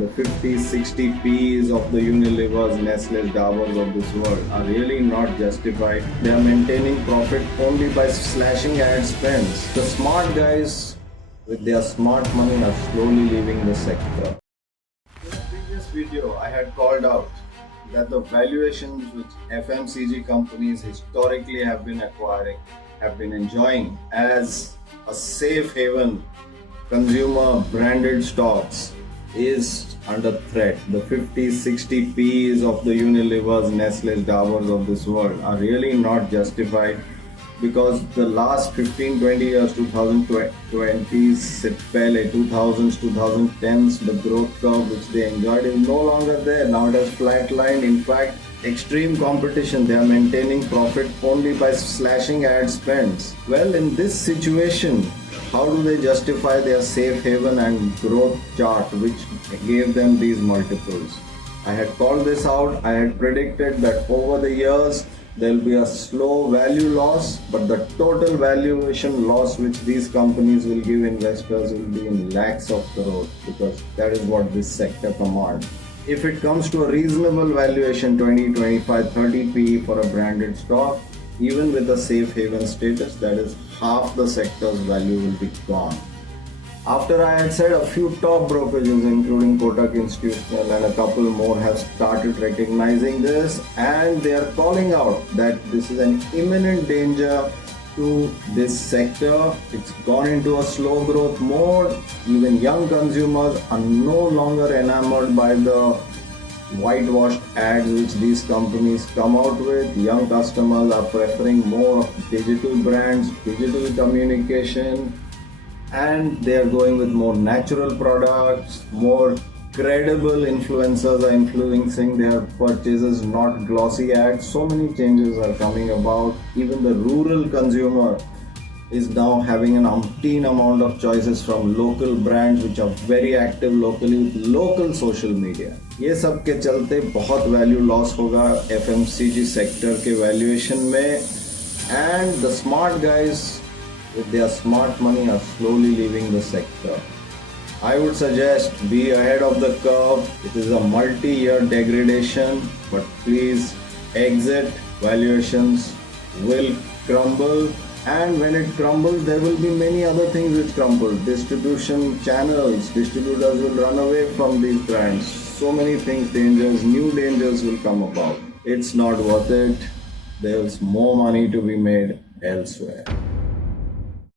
The 50, 60 Ps of the Unilevers, Nestle's, Davos of this world are really not justified. They are maintaining profit only by slashing ad spends. The smart guys with their smart money are slowly leaving the sector. In a previous video, I had called out that the valuations which FMCG companies historically have been acquiring, have been enjoying as a safe haven consumer branded stocks is under threat. The 50, 60 Ps of the Unilevers, Nestle's, Davos of this world are really not justified because the last 15, 20 years, 2020s se pehle, 2000s, 2010s, the growth curve which they enjoyed is no longer there. Now it has flatlined. In fact, extreme competition. They are maintaining profit only by slashing ad spends. Well, in this situation, how do they justify their safe haven and growth chart which gave them these multiples? I had called this out. I had predicted that over the years there will be a slow value loss, but the total valuation loss which these companies will give investors will be in lakhs of crores, because that is what this sector commands. If it comes to a reasonable valuation, 20, 25, 30 PE for a branded stock, even with a safe haven status, that is half the sector's value will be gone. After I had said, a few top brokerages including Kotak Institutional and a couple more have started recognizing this, and they are calling out that this is an imminent danger to this sector. It's gone into a slow growth mode. Even young consumers are no longer enamored by the whitewashed ads which these companies come out with. Young customers are preferring more of digital brands, digital communication, and they are going with more natural products. More credible influencers are influencing their purchases, not glossy ads. So many changes are coming about. Even the rural consumer is now having an umpteen amount of choices from local brands which are very active locally with local social media. ये सब के चलते बहुत value loss होगा FMCG sector के valuation में, and the smart guys with their smart money are slowly leaving the sector. I would suggest be ahead of the curve. It is a multi-year degradation, but please exit. Valuations will crumble, and when it crumbles, there will be many other things which crumble. Distribution channels, distributors will run away from these brands. So many things, dangers, new dangers will come about. It's not worth it. There's more money to be made elsewhere.